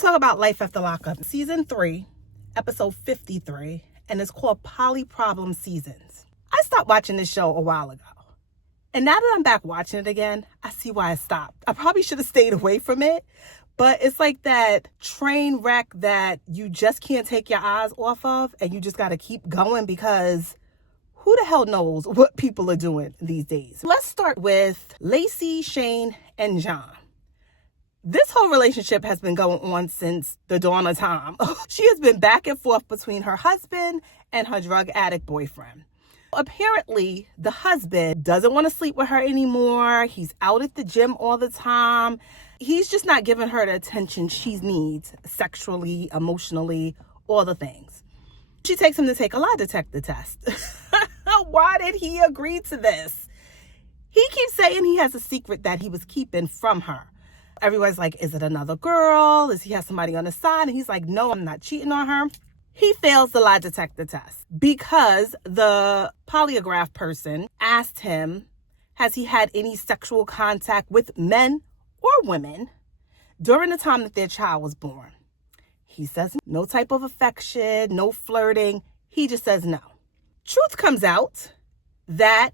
to talk about Life After Lockup, Season 3, Episode 53, and it's called Poly Problem Seasons. I stopped watching this show a while ago. And now that I'm back watching it again, I see why I stopped. I probably should have stayed away from it, but it's like that train wreck that you just can't take your eyes off of, and you just got to keep going because who the hell knows what people are doing these days. Let's start with Lacey, Shane, and John. This whole relationship has been going on since the dawn of time. She has been back and forth between her husband and her drug addict boyfriend. Apparently, the husband doesn't want to sleep with her anymore. He's out at the gym all the time. He's just not giving her the attention she needs sexually, emotionally, all the things. She takes him to take a lie detector test. Why did he agree to this? He keeps saying he has a secret that he was keeping from her. Everyone's like, is it another girl? Does he have somebody on the side? And he's like, no, I'm not cheating on her. He fails the lie detector test because the polygraph person asked him, has he had any sexual contact with men or women during the time that their child was born? He says no type of affection, no flirting. He just says no. Truth comes out that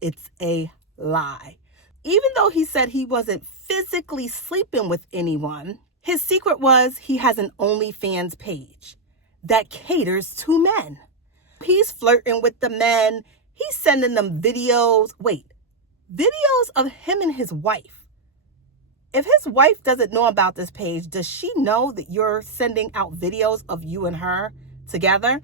it's a lie. Even though he said he wasn't physically sleeping with anyone, his secret was he has an OnlyFans page that caters to men. He's flirting with the men. He's sending them videos. Videos of him and his wife. If his wife doesn't know about this page, does she know that you're sending out videos of you and her together?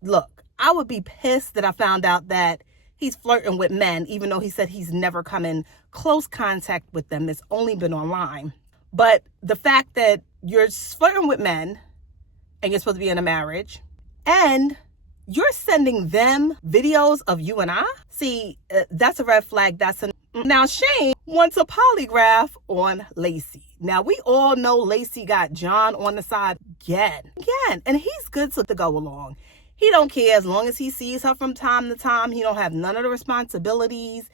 Look, I would be pissed that I found out that he's flirting with men, even though he said he's never come in close contact with them. It's only been online. But the fact that you're flirting with men and you're supposed to be in a marriage and you're sending them videos of you and I, see, that's a red flag. Now, Shane wants a polygraph on Lacey. Now, we all know Lacey got John on the side again, and he's good to go along. He don't care as long as he sees her from time to time. He don't have none of the responsibilities,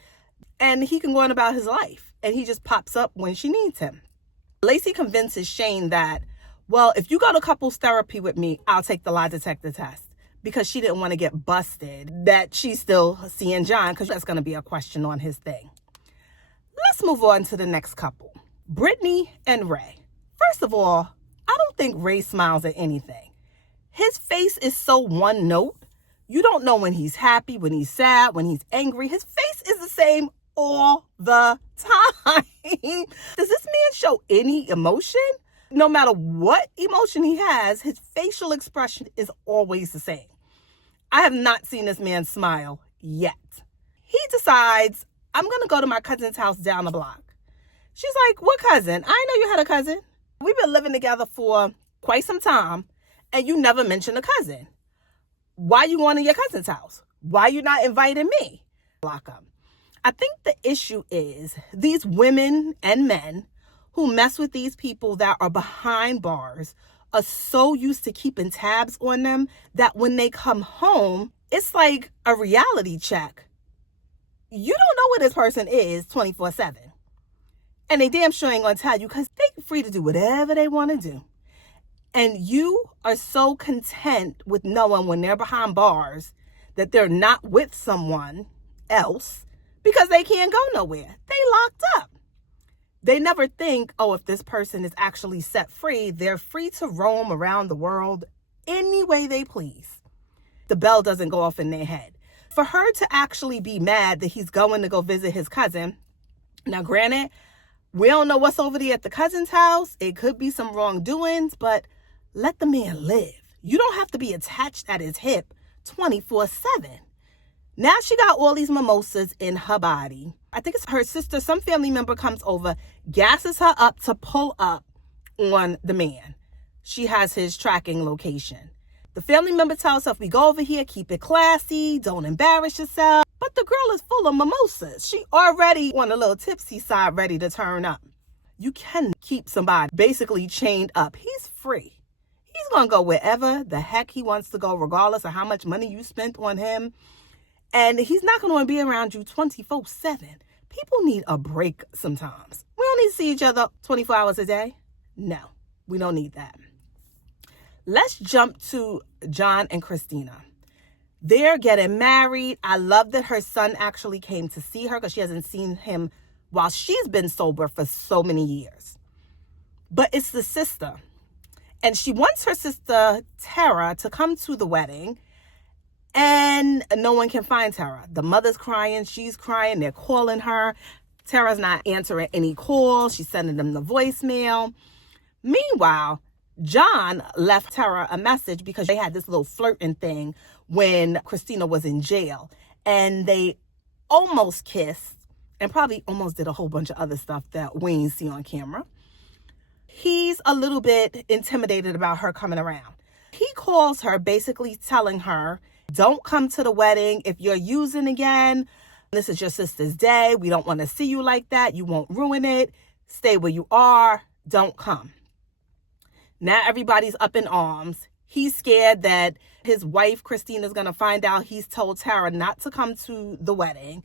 and he can go on about his life, and he just pops up when she needs him. Lacey convinces Shane that, well, if you go to couples therapy with me, I'll take the lie detector test, because she didn't want to get busted that she's still seeing John, because that's going to be a question on his thing. Let's move on to the next couple, Brittany and Ray. First of all, I don't think Ray smiles at anything. His face is so one note. You don't know when he's happy, when he's sad, when he's angry. His face is the same all the time. Does this man show any emotion? No matter what emotion he has, his facial expression is always the same. I have not seen this man smile yet. He decides, I'm going to go to my cousin's house down the block. She's like, what cousin? I know you had a cousin. We've been living together for quite some time, and you never mentioned a cousin. Why you going to your cousin's house? Why you not inviting me? Lockup. I think the issue is these women and men who mess with these people that are behind bars are so used to keeping tabs on them that when they come home, it's like a reality check. You don't know where this person is 24/7. And they damn sure ain't going to tell you because they're free to do whatever they want to do. And you are so content with knowing when they're behind bars that they're not with someone else because they can't go nowhere. They locked up. They never think, oh, if this person is actually set free, they're free to roam around the world any way they please. The bell doesn't go off in their head. For her to actually be mad that he's going to go visit his cousin. Now, granted, we don't know what's over there at the cousin's house. It could be some wrongdoings, but let the man live. You don't have to be attached at his hip 24/7. Now she got all these mimosas in her body. I think it's her sister, some family member comes over, gasses her up to pull up on the man. She has his tracking location. The family member tells her, if we go over here, keep it classy, don't embarrass yourself. But the girl is full of mimosas. She already on a little tipsy side, ready to turn up. You can keep somebody basically chained up. He's free. He's going to go wherever the heck he wants to go, regardless of how much money you spent on him. And he's not going to be around you 24/7. People need a break sometimes. We don't need to see each other 24 hours a day. No. We don't need that. Let's jump to John and Christina. They're getting married. I love that her son actually came to see her because she hasn't seen him while she's been sober for so many years. But it's the sister. And she wants her sister, Tara, to come to the wedding. And no one can find Tara. The mother's crying. She's crying. They're calling her. Tara's not answering any calls. She's sending them the voicemail. Meanwhile, John left Tara a message because they had this little flirting thing when Christina was in jail. And they almost kissed and probably almost did a whole bunch of other stuff that we ain't see on camera. He's a little bit intimidated about her coming around. He calls her basically telling her, don't come to the wedding. If you're using again, this is your sister's day. We don't want to see you like that. You won't ruin it. Stay where you are. Don't come. Now everybody's up in arms. He's scared that his wife, Christina's going to find out he's told Tara not to come to the wedding.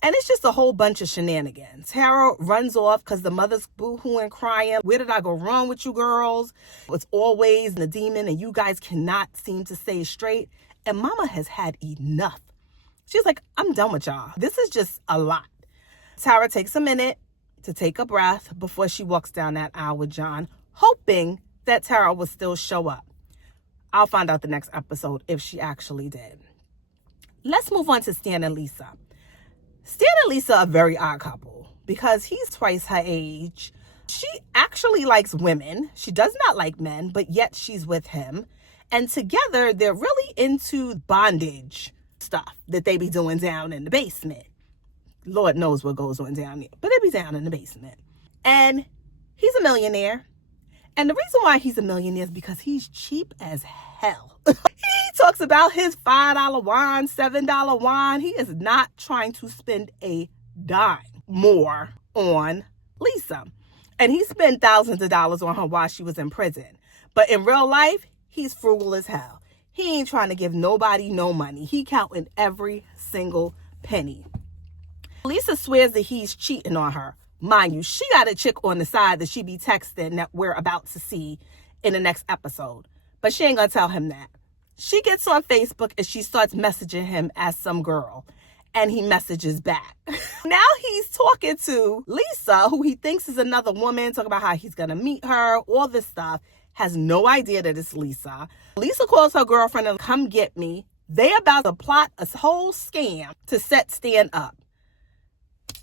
And it's just a whole bunch of shenanigans. Tara runs off because the mother's boo-hooing, crying. Where did I go wrong with you girls? It's always the demon and you guys cannot seem to stay straight. And mama has had enough. She's like, I'm done with y'all. This is just a lot. Tara takes a minute to take a breath before she walks down that aisle with John, hoping that Tara will still show up. I'll find out the next episode if she actually did. Let's move on to Stan and Lisa. Stan and Lisa are a very odd couple because he's twice her age. She actually likes women. She does not like men, but yet she's with him. And together, they're really into bondage stuff that they be doing down in the basement. Lord knows what goes on down there, but they be down in the basement. And he's a millionaire. And the reason why he's a millionaire is because he's cheap as hell. He talks about his $5 wine, $7 wine. He is not trying to spend a dime more on Lisa. And he spent thousands of dollars on her while she was in prison. But in real life, he's frugal as hell. He ain't trying to give nobody no money. He counting every single penny. Lisa swears that he's cheating on her. Mind you, she got a chick on the side that she be texting that we're about to see in the next episode. But she ain't gonna tell him that. She gets on Facebook and she starts messaging him as some girl. And he messages back. Now he's talking to Lisa, who he thinks is another woman, talking about how he's gonna meet her, all this stuff. Has no idea that it's Lisa. Lisa calls her girlfriend and come get me. They about to plot a whole scam to set Stan up.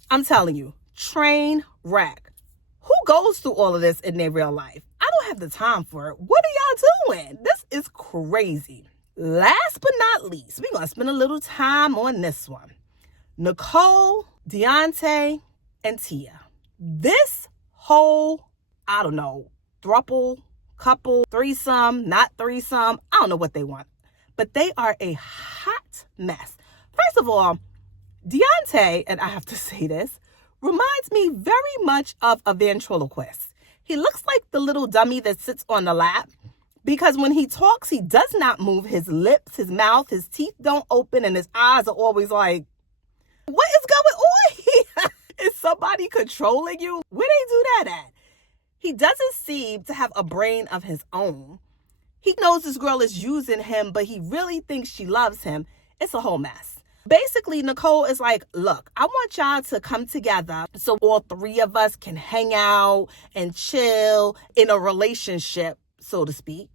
I'm telling you, train wreck. Who goes through all of this in their real life? I don't have the time for it. What are y'all doing? This is crazy. Last but not least, we're going to spend a little time on this one. Nicole, Deontay, and Tia. This whole, I don't know, throuple, couple, threesome, not threesome, I don't know what they want. But they are a hot mess. First of all, Deontay, and I have to say this, reminds me very much of a ventriloquist. He looks like the little dummy that sits on the lap because when he talks, he does not move his lips, his mouth, his teeth don't open, and his eyes are always like, what is going on here? Is somebody controlling you? Where they do that at? He doesn't seem to have a brain of his own. He knows this girl is using him, but he really thinks she loves him. It's a whole mess. Basically, Nicole is like, look, I want y'all to come together so all three of us can hang out and chill in a relationship, so to speak.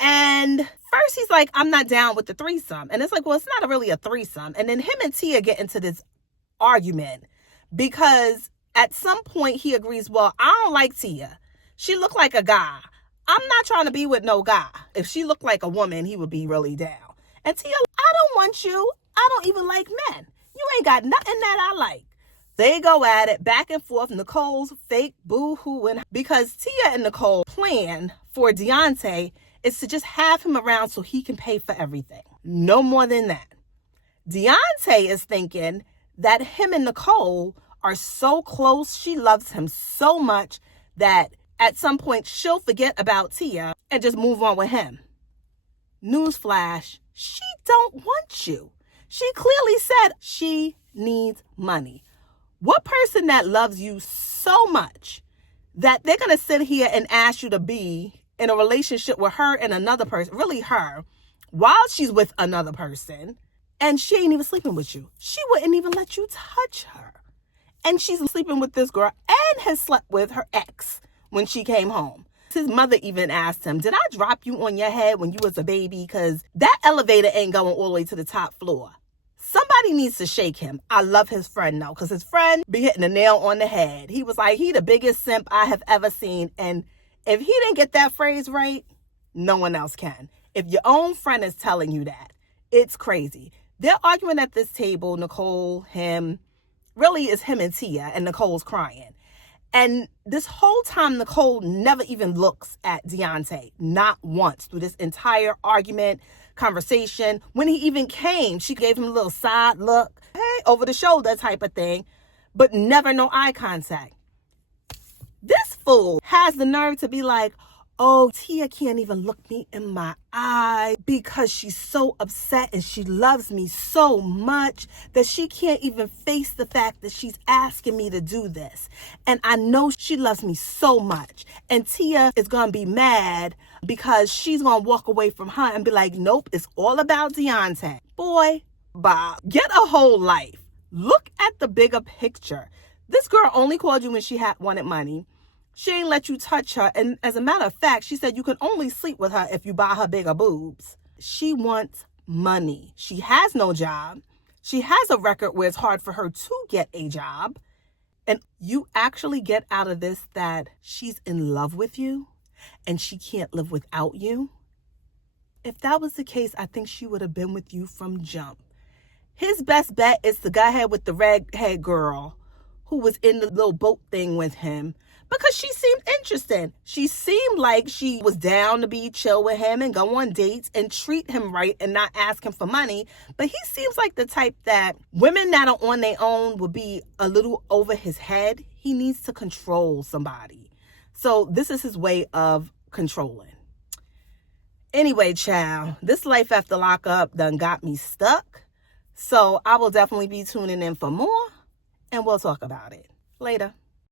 And first he's like, I'm not down with the threesome. And it's like, well, it's not really a threesome. And then him and Tia get into this argument because at some point he agrees, well, I don't like Tia. She looked like a guy. I'm not trying to be with no guy. If she looked like a woman, he would be really down. And Tia, I don't want you. I don't even like men. You ain't got nothing that I like. They go at it back and forth. Nicole's fake boo-hooing because Tia and Nicole plan for Deontay is to just have him around so he can pay for everything. No more than that. Deontay is thinking that him and Nicole are so close. She loves him so much that at some point she'll forget about Tia and just move on with him. Newsflash, she don't want you. She clearly said she needs money. What person that loves you so much that they're going to sit here and ask you to be in a relationship with her and another person, really her, while she's with another person, and she ain't even sleeping with you. She wouldn't even let you touch her. And she's sleeping with this girl and has slept with her ex when she came home. His mother even asked him, did I drop you on your head when you was a baby? Because that elevator ain't going all the way to the top floor. Somebody needs to shake him. I love his friend though, because his friend be hitting the nail on the head. He was like, he the biggest simp I have ever seen. And if he didn't get that phrase right, no one else can. If your own friend is telling you that, it's crazy. They're arguing at this table, Nicole, him. Really, it's him and Tia, and Nicole's crying. And this whole time, Nicole never even looks at Deontay, not once, through this entire argument, conversation. When he even came, she gave him a little side look, hey, over the shoulder type of thing, but never no eye contact. This fool has the nerve to be like, oh, Tia can't even look me in my eye because she's so upset and she loves me so much that she can't even face the fact that she's asking me to do this. And I know she loves me so much. And Tia is going to be mad because she's going to walk away from her and be like, nope, it's all about Deontay. Boy, Bob, get a whole life. Look at the bigger picture. This girl only called you when she wanted money. She ain't let you touch her. And as a matter of fact, she said you can only sleep with her if you buy her bigger boobs. She wants money. She has no job. She has a record where it's hard for her to get a job. And you actually get out of this that she's in love with you and she can't live without you. If that was the case, I think she would have been with you from jump. His best bet is the guy with the red-haired girl who was in the little boat thing with him, because she seemed interested. She seemed like she was down to be chill with him and go on dates and treat him right and not ask him for money. But he seems like the type that women that are on their own would be a little over his head. He needs to control somebody. So this is his way of controlling. Anyway, child, this Life After Lockup done got me stuck. So I will definitely be tuning in for more, and we'll talk about it later.